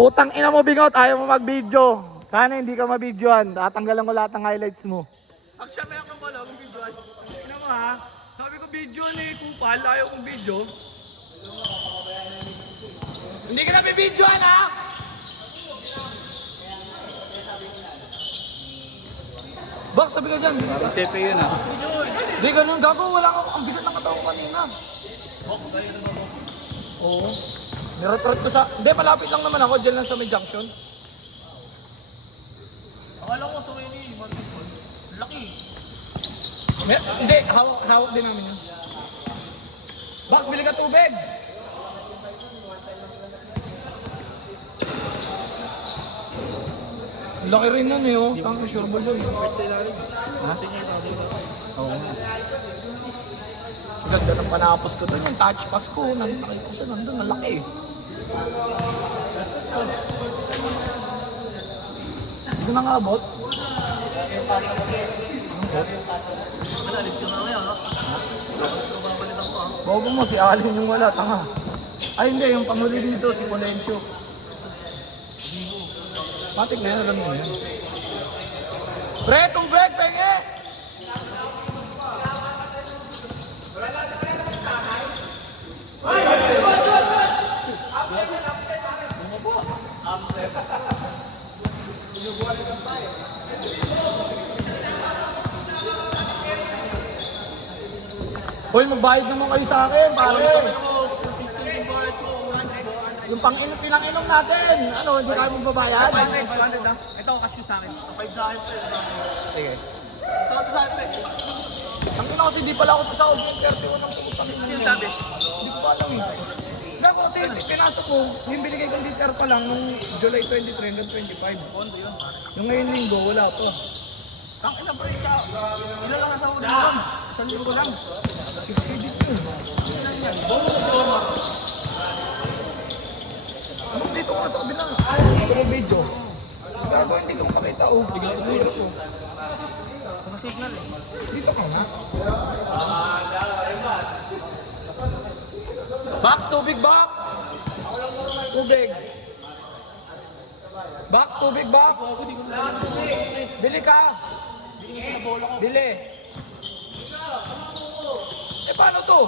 Putang ina mo, Bingot, ayaw mo mag-video. Sana hindi ka ma-videoan. Tatanggalan ko lahat ng highlights mo. Actually, may ako pala kung videoan. Ina mo ha, sabi ko video ni Kupal, ayaw kong video. Hindi ka na may videoan ha! Bak, sabi ka dyan. Parang sepe yun ah. Hindi, ganun gago. Wala ka. Ang bigat ng katawan kanina. Oo. Niretret ko sa... Hindi, malapit lang naman ako. Diyan lang sa may junction. Akala ko sa kayo ni Marcos. Laki. Hindi, hawak din namin yun. Box, bili ka tubig! Laki rin nun eh, oh. Tangka, sure ball yun. Ha? Oo. Ganda ng panapos ko doon. Yung touch pass ko, nakita ko siya nandun. Nalaki eh. Hindi na nga abot. Alis ka na ngayon, no? Babalik ako ha. Bobo mo, si Alin yung wala, tanga. Ay hindi, yung panguli dito, si Polencio. Matik na yan, alam mo yan. Pre, tubig, penge! Hoy, magbayad naman kayo sa akin, pare. Yung pinang-inom natin, ano, hindi kami magbabayad? 500 ha? Ito, kasyo sa akin. 5 sa akin pa Sige. Sa akin pa Ang ina kasi di pala ako sa Saudi, 31 ang putang ina. Sino sabi? Hindi ko pa alam eh. Gago kasi pinasok ko, yung binigay kong liter pa lang nung July 23 hanggang 25. Kondo yun, pare. Yung ngayon linggo, wala pa. Tangin na break ka. Ilan lang nasa huli yun? 1,000 lang. 6 digit yun. Anong dito ka sa kabila? Ito mo video. Gago, hindi ko makita oh. Bigla ko zero ko. Signal eh. Dito ka na. Box, tubig box! Tubig. Box, tubig box! Bili ka! Bili! Eh paano to?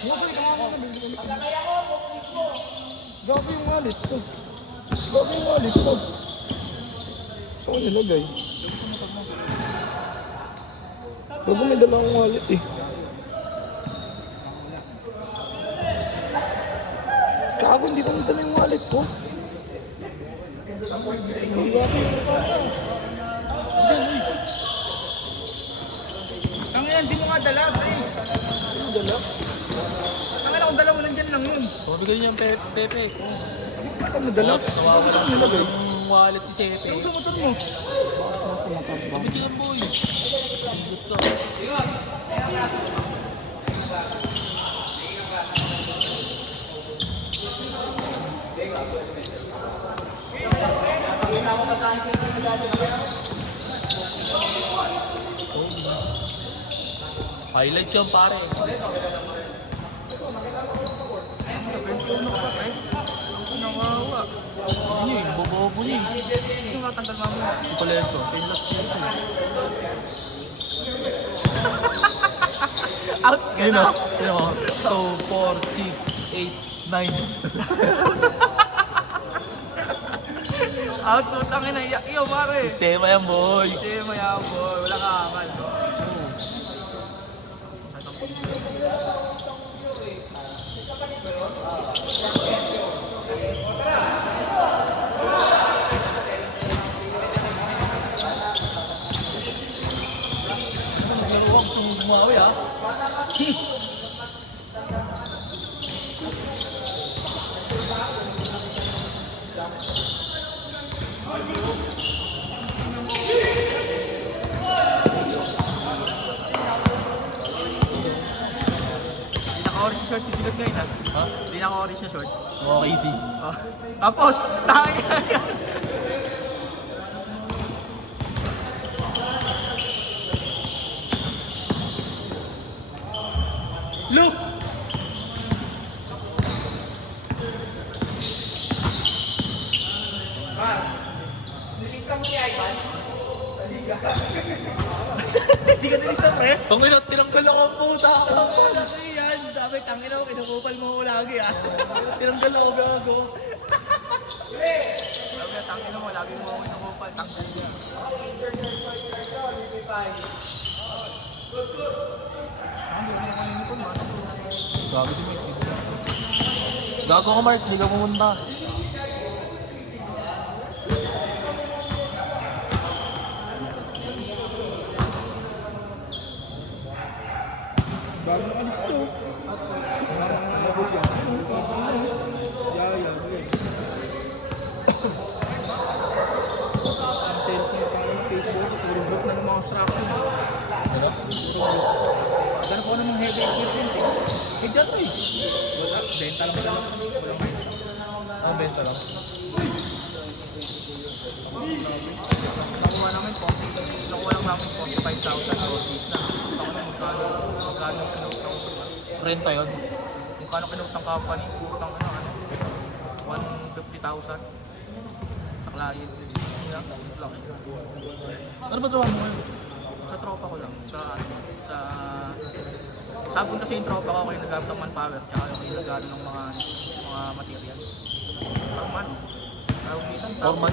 Musoy ka nga muna, bili ka. Gabi yung wallet to. Gabi yung wallet to. Saan ko nilagay? Gabi may dala akong wallet eh. Gago, hindi ko dala yung wallet ko. Tangin yan, di mo nga dala, pre. Ano dala? Tangin akong dala mo nandyan lang yun. Pabigay niya ang Pepe. Ano mo dala? Gago saan ko nilagay? Yung wallet si Sepe. Yung sa motor mo. Nasa motor ba? Pabigay ang boy. Singot ka. Highlights yan pare. Nawawa. Ano yun? Bobo niya. Yung natanggal mo. Si Palenzo. Siya yung last year. Out ka Yun na. o. Yun o. 2, 4, 6, 8, 9. Out mo, tangin na. Iyo, pare. Sistema yan boy. Hindi, maya boy. Wala ka amal. Naglaro ako sa gumawi ha. Naka-orange short si Bilog ngayon ha. Ha? Hindi naka-orange na short. Okay, easy. Oh. Tapos, tangin na yan. Look! Hindi ka din isa, pre. Tangina, tinanggal ako ang puta. Laki yan. Sabi, tangin ako, kinukupal mo ko lagi ah. Tinanggal ako, gago. Sabi, tangin mo, lagi mo ako kinukupal. Tangin niya. Gago si Mickey. Gago ka, Mark. Hindi ka pumunta. Bago alis to. Facebook na ng mga structure. Ganun po namang heavy equipment eh. Eh dyan to eh. Wala, benta lang pala. Walang may. Ang benta lang. Nakuha namin po. Nakuha lang namin po. 5,000 dosis na. Magkano kinutang. Renta yun. Magkano kinutang company. Utang ano. 150,000. Sa client. Lang. Ano ba trabaho mo ngayon? Sa tropa ko lang. Sa sabon kasi yung tropa ko kayo nag-gamit ng manpower. Tsaka yung nag-gamit ng mga material. Forman. Tawag dito. Forman?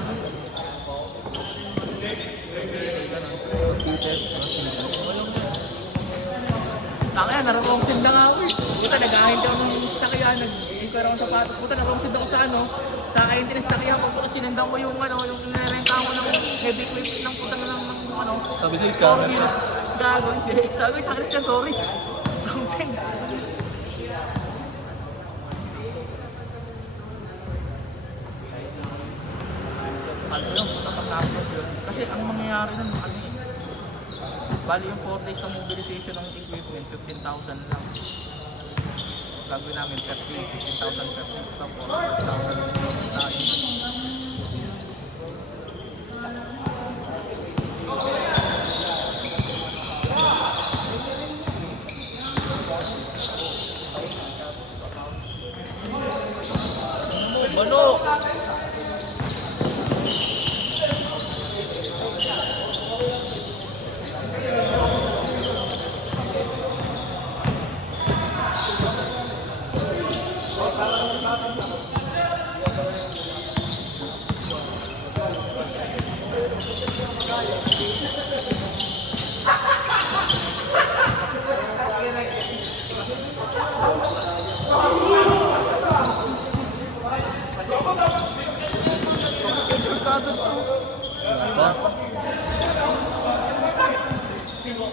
Tangina, narorongsin na nga ako eh. Puta, nag-ahint ako ng sakyan, nag-ispera ako ng sapatos. Puta, narorongsin ako sa ano, sa ahint ng sakyan ko. Puta, sinandang ko yung ano, yung nirenta ko ng heavy equipment ng puta ng ano. Sabi sa'yo, 4 scammer. wheels. Gago, hindi. Sabi ko, tangina siya, sorry. Rongsin. Ano yun, puta, pag-upload yun. Kasi ang mangyayari nun, ano yun. Bali yung 4 days ng mobilization ng equipment, 15,000 lang. Gagawin namin per day, 15,000 per day. Tapos 4,000 tayo. Manok!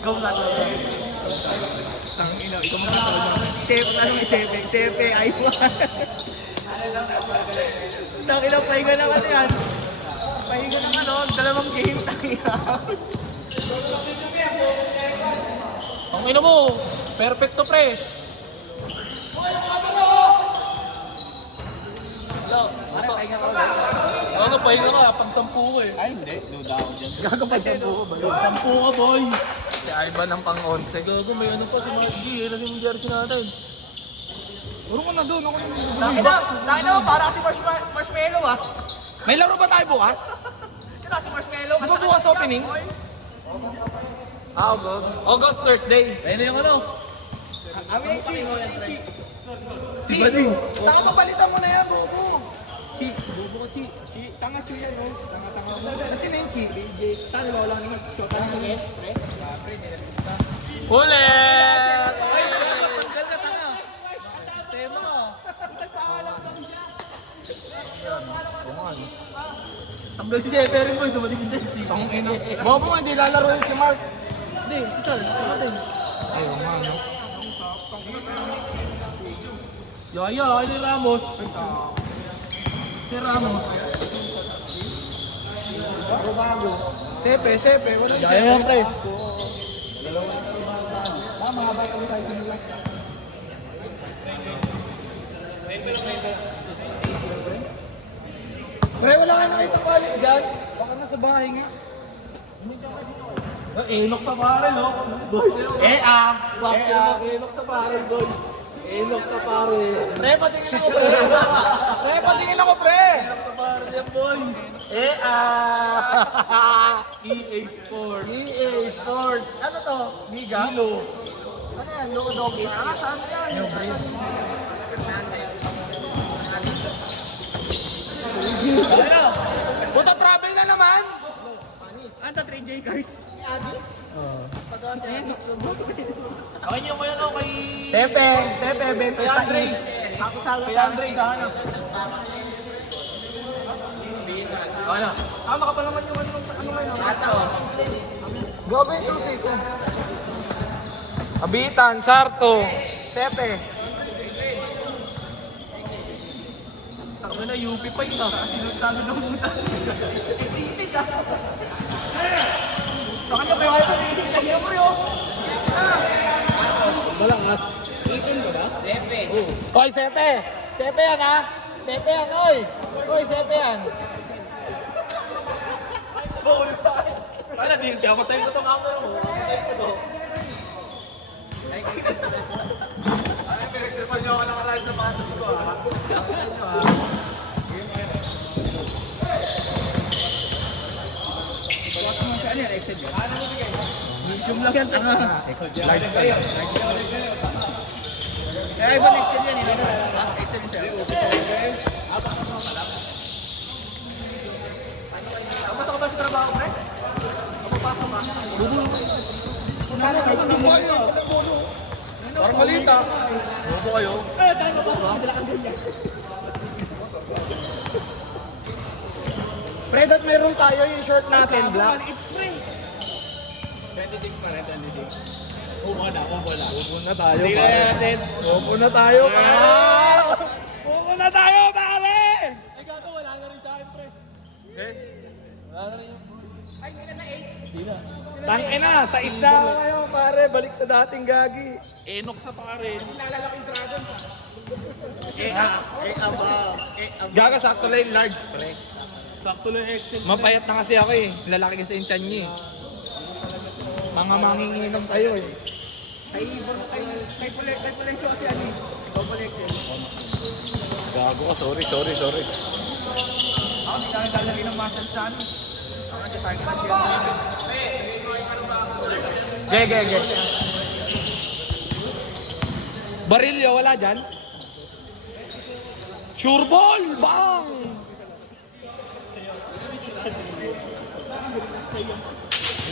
Go natin. Tangina, ikaw mga tao naman. Safe, ano may safe? Safe, iPhone. Tangina, pahinga naman yan. Pahinga naman, no? Dalawang game, tangina. Ang ina mo! Perfecto, pre! Ano, pahinga ka ulit? Ano, pahinga ka, pang 10 ko eh. Ay hindi, duda ako dyan. Gago pa 10 ko, balo. 10 ka, boy! Si Arban ng pang-11. Gago, may ano pa si Mark G, eh, yung jersey natin. Puro ka na doon, ako na doon. Tangina mo, para kasi marshmallow ah. May laro ba tayo bukas? Yun na si marshmallow. Di ba bukas opening? August. August, Thursday. Ayun na yung ano. Awi, Si Bading. Tanga papalitan mo na yan, bobo. Chi, bobo ko Chi. Chi, tanga Chi yan, no? Tanga mo. Kasi na yung Chi. BJ. Saan ba wala naman? Shota na yung pre. Pre, nilabista. Ulit! Ay, tanggal ka, tanga. Sistema ka. Tanggal si Jefe rin boy, dumating si Chelsea. Tangina. Bobo nga, hindi lalaro yun si Mark. Hindi, si Charles, natin. Ay, umano. Yaya, ni Ramos. Si Ramos. Sepe, wala yung Yaya yan, pre. Tama, habay kami tayo nila. Pre, wala kayo nakita palit dyan. Baka nasa bahay nga. Enok sa barrel, oh. Enok sa barrel, boy. Enok sa barrel. Pre, patingin ako, pre. Pre, patingin ako, pre. Enok sa barrel. yan, boy. EA Sports. EA Sports. Ano to? Liga? Hilo. Ano yan? Loco Doggy? Saan yan? New breed. Puta travel na naman! Ano 3J cars? Okay niyo kayo no kay... Sepe, 20 Kay Andre. Ako salo Kay sa Andre, kahanap. Okay na. Tama ka pa naman yung ano ngayon. Gobe yung susi ko. Abitan, Sarto, Sepe. Ako na UP pa yun. Kasi nagsabi ng puta. Saka nyo kayo kayo pag-iisip sa iyo mo yun. Balangas. Sepe. Oy, Sepe! Sepe yan ha! Sepe yan, oy! Oy, Sepe yan! Ano, di ako tayo ko itong camera mo. Ay, pinagtripan niyo ako ng aral sa patas ko ah. Medium lang yan. Large tayo. Kaya iba Excel yan. Excel yan sir. Kamusta ka ba sa trabaho, pre? Kapapasok ka? Parang malita. Bobo kayo. Fred, at meron tayo yung shirt natin, black. 26 pa rin, 26. Upo na tayo, Tingnan pare. natin. Upo na tayo, pare! Upo na tayo, pare! Ay, gato, wala na rin sa akin, pre. Wala na rin yung... Tangin na, sa isda kayo, pare. Balik sa dating gagi. Enok sa pare. Gaga, sakto lang yung large, pre. Sakto lang yung Excel. Mapayat na kasi ako eh. Lalaki kasi yung tiyan niyo eh. Mga manginginom kayo eh. Kay Pulencio kasi ano eh. Double Excel. Gago ka, sorry. Ako, hindi kami lalagay ng muscle sa ano. Ako kasi sa akin Ge. Barilyo, wala dyan? Sure ball! Bang!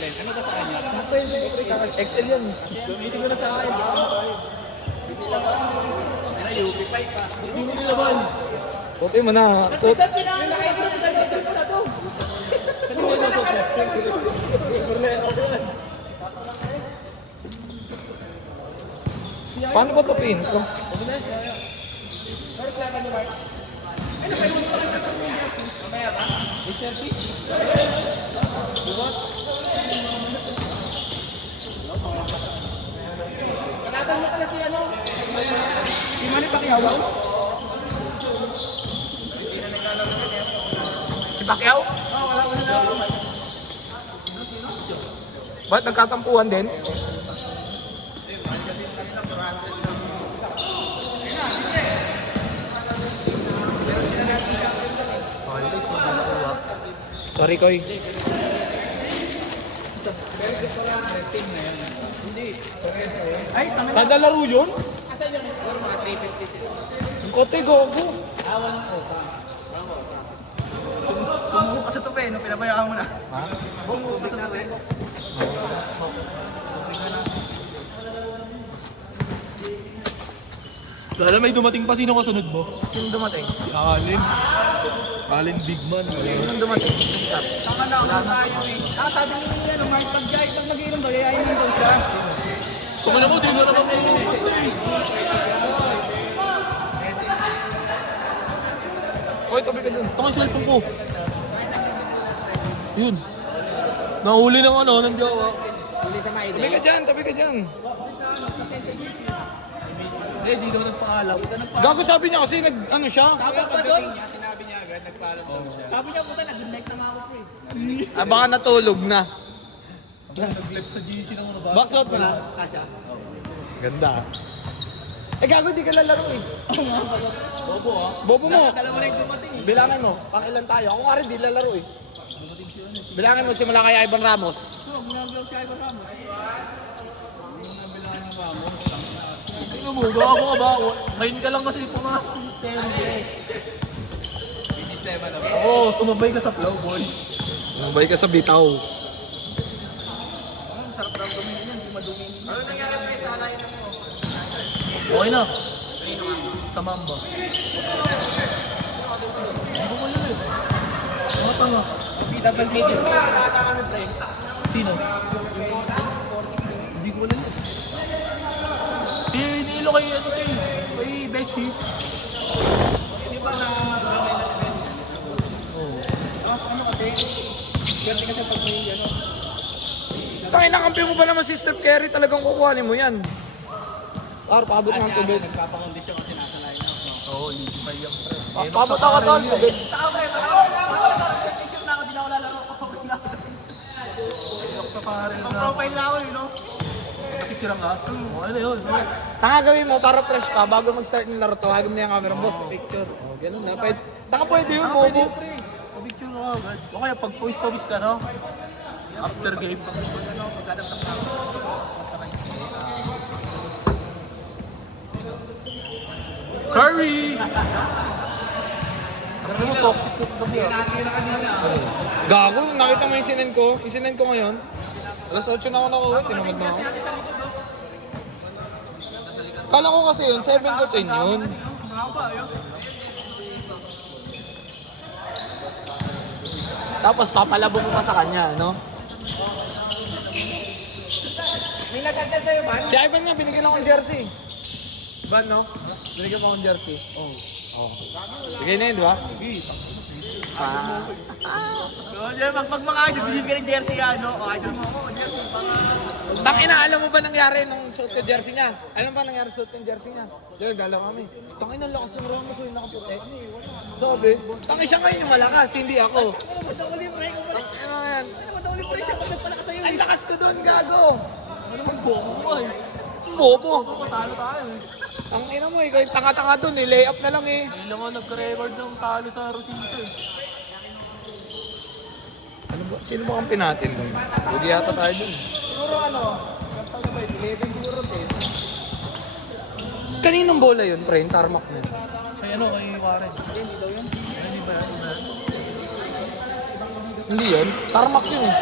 Ano ba sa kanya? XL yan. Gamitin ko na sa akin. Ano, UP pa pa. Hindi mo nilaban. Puti mo na. So, paano ba ito pin ko? Si Manny Pacquiao? Si Pacquiao? Ba't nagkatampuhan din? Sorry, Koy. Ay, tama na. Kada laro yun? Mga 350. Kote, gogo. Sumuko ka sa tupi, no? Pinabayaan mo na. Ha? Sumuko ka sa tupi. Lala, may dumating pa. Sino kasunod mo? Sino dumating? Alin. Alin Big Man. Sino dumating? Saka na ako tayo eh. Sabi nyo niya, no, Mark, pag gayit ng mag-inom daw, yayayin mo daw siya. Kung ano mo, di na naman mo. Koy, tabi ka dun. Ito yung cellphone ko. Yun. Nahuli ng ano, ng jowa. Tabi ka dyan, tabi ka dyan. Eh, di daw nagpaalam. Gago sabi niya kasi ano siya. Tapos pagdating niya, sinabi niya agad, nagpaalam daw siya. Sabi niya, puta, nag-good night na ako ko eh. Ah, baka natulog na. Nag-live sa GC ng mga bata. Backshot mo na. Kasha. Ganda. Eh gago, di ka lalaro eh. Bobo ah. Bobo mo. Dalawa na yung dumating. Bilangan mo, pang ilan tayo? Ako nga rin, di lalaro eh. Bilangan mo simula kay Ivan Ramos. So, ginagawa si Ivan Ramos. Tingnan mo, gago ka ba? Ngayon ka lang kasi pumasok sa sistema. May sistema na ba? Oo, sumabay ka sa flow, boy. Mabay ka sa bitaw. Ang sarap lang gawin yan, di madumi. Ano nangyari pre sa line mo? Okay na. Sa Mamba. Hindi ko yun eh. Mga tanga. Double digits. Sino? Hindi ko alam. Si Nilo kay ano kay Bestie. Di ba na gamay na ni Ben? Oo. Tapos ano kasi, swerte kasi pag may ano. Tangin na kampi mo ba naman si Steph Curry? Talagang kukuhanin mo yan. Par, paabot ng tubig. Nagpapakondisyon kasi nasa line up. Oo, hindi pa yung pre. Paabot ako tol, tubig. Saka pre, picture na ako, di na ako lalaro. Sa pare Ang na. profile na ako yun, no? Picture nga. Okay na yun. Tanga gawin mo para fresh pa bago mag-start ng laro. Tawagin mo na yung camera, boss, picture. Oh, ganun na. Tanga pwede yun, bobo. Picture nga agad. O kaya pag post ka, no? After game. Ano, maghanap ng tao. Curry! Ano mo, toxic ko kami ah. Gago, nakita mo yung sinend ko? Yung sinend ko ngayon? Alas 8 na ako nakuha, tinamad na ako. Kala ko kasi yun, 7 to 10 yun. Tapos papalabo mo pa sa kanya, no? May nagkanta sa'yo, man? Si Ivan nga, binigyan akong jersey. Ivan, no? Binigyan mo akong jersey. Oo. Oh. Bigay na yun, di ba? Pag mga idol, bilhin ka ng jersey ano, o idol mo ako, jersey, para... Tangina, alam mo ba nangyari nung suot ko jersey niya? Alam mo ba nangyari suot ko yung jersey niya? Diyan, galaw kami. Tangina, lakas ng Ramos, yung nakaputi. Sabi, tangin siya ngayon yung malakas, hindi ako. Ano ba daw ulit, pre? Ano yan? Ano ba daw ulit, pre? Siya pag nagpalakas sa'yo, Ang lakas ko doon, gago! Ano naman bobo mo eh. Bobo! Patalo tayo eh. Ang ina mo, ikaw yung tanga-tanga doon, eh. Layup na lang eh. Ngayon lang ako nagka-record ng talo sa Rosita eh. Ano ba? Sino ba kampi natin doon? Hindi yata tayo doon. siguro ano, kapag na ba, 11 siguro, 10. Kaninong bola yun, pre? Yung tarmac na yun. Kaya ano, kay Warren. Hindi daw yun. Hindi ba yan? Hindi yun. Tarmac yun eh.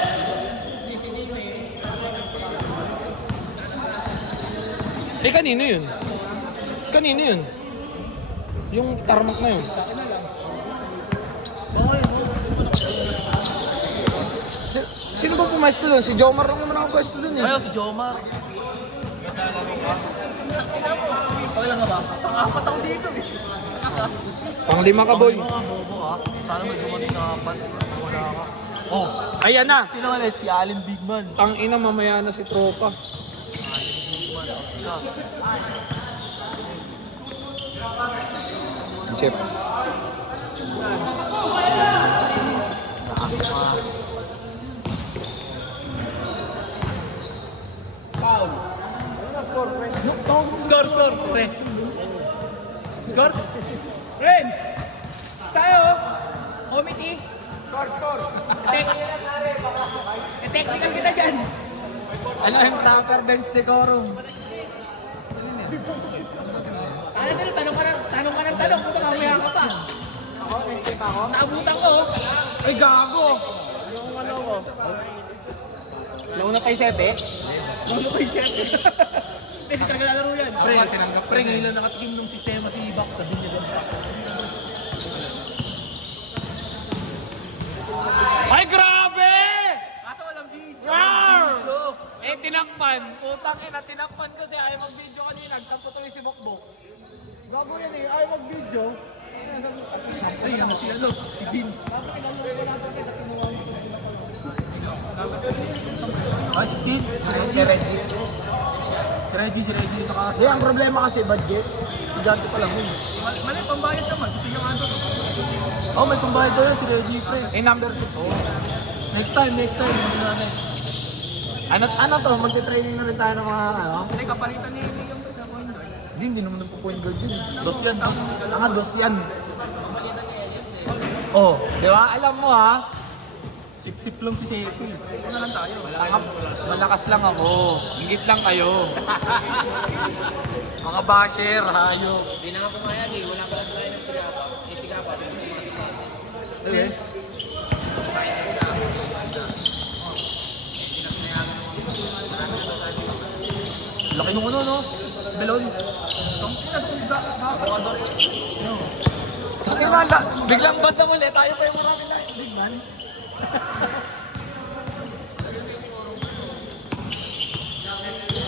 Eh, kanino yun? Kanino yun? Yung tarmac na yun. Sino ba pumesto doon? Si Jomar lang naman ako pwesto doon eh. Ayaw si Jomar. Okay lang nga ba? Pang-apat ako dito, eh. Panglima ka, boy. Mga bobo ka. Sana may dumating na apat. Wala ka. Oh, Ayan na. sino ka si Allen Bigman. Tang ina, mamaya na si tropa. Chip. Foul. Ano na score, pre? Score, pre. Score? Ren! Tayo! Committee! Score! Technical kita dyan! Ano yung proper bench decorum? Ano din, tanong ka ng tanong, kung mamaya ka pa. Ako, next pa ako? Naabutan ko. Ay, gago! Ano ko? Nauna kay Sepe? Nauna kay Sepe. Hindi ka naglalaro yan. Pre, ngayon lang nakatim ng sistema si Ibak. Sabi niya din. Ay, grabe! Kaso walang video. Rawr! Eh, tinakpan. Putang ina, tinakpan ko si ayaw mag-video kanina. Nagtatuloy si Bokbok. Gago yan eh, ayaw mag-video. Ay, ano si ano? Si Dean. Ah, 16? Si Reggie. Si Reggie sa kasi. Kasi ang problema kasi budget. Estudyante pa lang yun. Mali, pambayad naman. Gusto niya nga doon. Oh, may pambayad daw yan si Reggie, pre. Eh, number 6. Next time. Ano natin? Ano to? Magte-training na rin tayo ng mga ano? Hindi, kapalitan ni yung point guard. Hindi naman po point guard yun. Dos yan. Dos yan. Oh, di ba? Alam mo ha, Sip-sip lang si Sepi. Ano lang tayo? malakas lang ako. Ingit lang kayo. Mga basher, hayop. Hindi na nga pumayag eh. Wala pa lang tayo ng sigapa. Eh, sigapa. Okay. Laki nung ano, no? Belon. Ang inala, biglang banda mo ulit. Tayo pa yung marami na. Big man.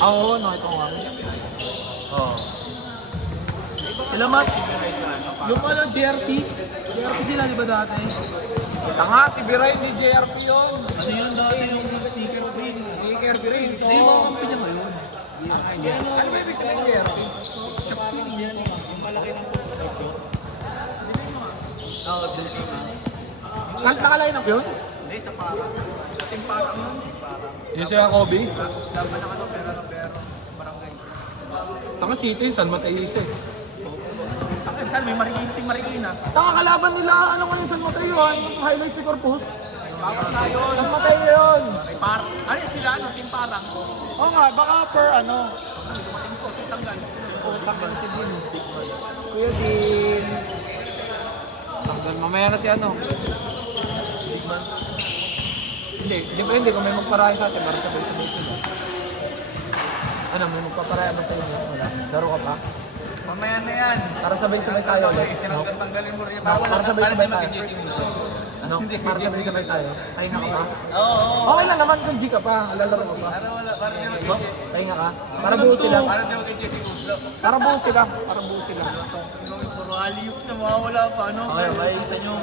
Oo, nakita ko nga. Oo. Sila Matt, yung ano, JRT sila di ba dati? Tanga, si Biray, si JRP yun. Ano yun dati yung sneaker brains? Sneaker Biray, so... Hindi mo kampi niya ngayon. Ano ba ibig sabihin JRP? Yung malaki ng photo. Oo, dito na. Nakaline up yun? Hindi, sa parang. Sa timparang yun. Yung si Kobe? Laban ng ano, pero barangay. Tanga City, San Mateo eh. Ang saan, may Marikina. Tanga kalaban nila, ano ngayon San Mateo, yung highlight si Corpus. Bakit tayo? San Mateo yun. Ano sila, ano, timparang. Oo nga, baka per ano. Dumating ko, si Tanggal. Utang ka na si Din. Kuya Din. Tanggal, mamaya na si ano. Hindi, depende kung may magparahay sa atin para sabay-sabay sila. Ano, may magpaparahay ba sa inyo? Wala. Laro ka pa? Mamaya na yan. Para sabay-sabay tayo ulit. No? Tanggalin mo rin. Para sabay-sabay tayo. Ano? Para sabay-sabay tayo. Ay nga ka pa? Okay lang naman kung G ka pa. Alalaro ka pa. Para di mag Ay nga ka? Para buo sila. Para di mag-Jesse Uso. Para buo sila. Para buo sila. Puro aliyop na mawawala pa, ano? Okay, makikita nyo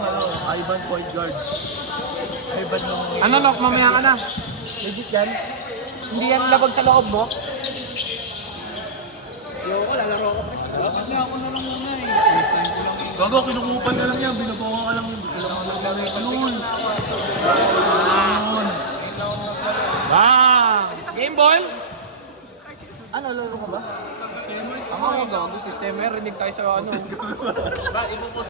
Ivan point guard. Ivan yung... Ano, Nok? Mamaya ka na. Legit yan? Hindi yan labag sa loob mo? Ayoko, lalaro ako. Dapat nga ako na lang muna eh. First time ko lang eh. Gago, kinukupan ka lang yan. Binabawa ka lang yun. Kailangan lang lang ito nun. Bang! Game ball? Ano, laro ka ba? Ang mga gago, sistema yan. Rinig tayo sa ano. Ba, ipupos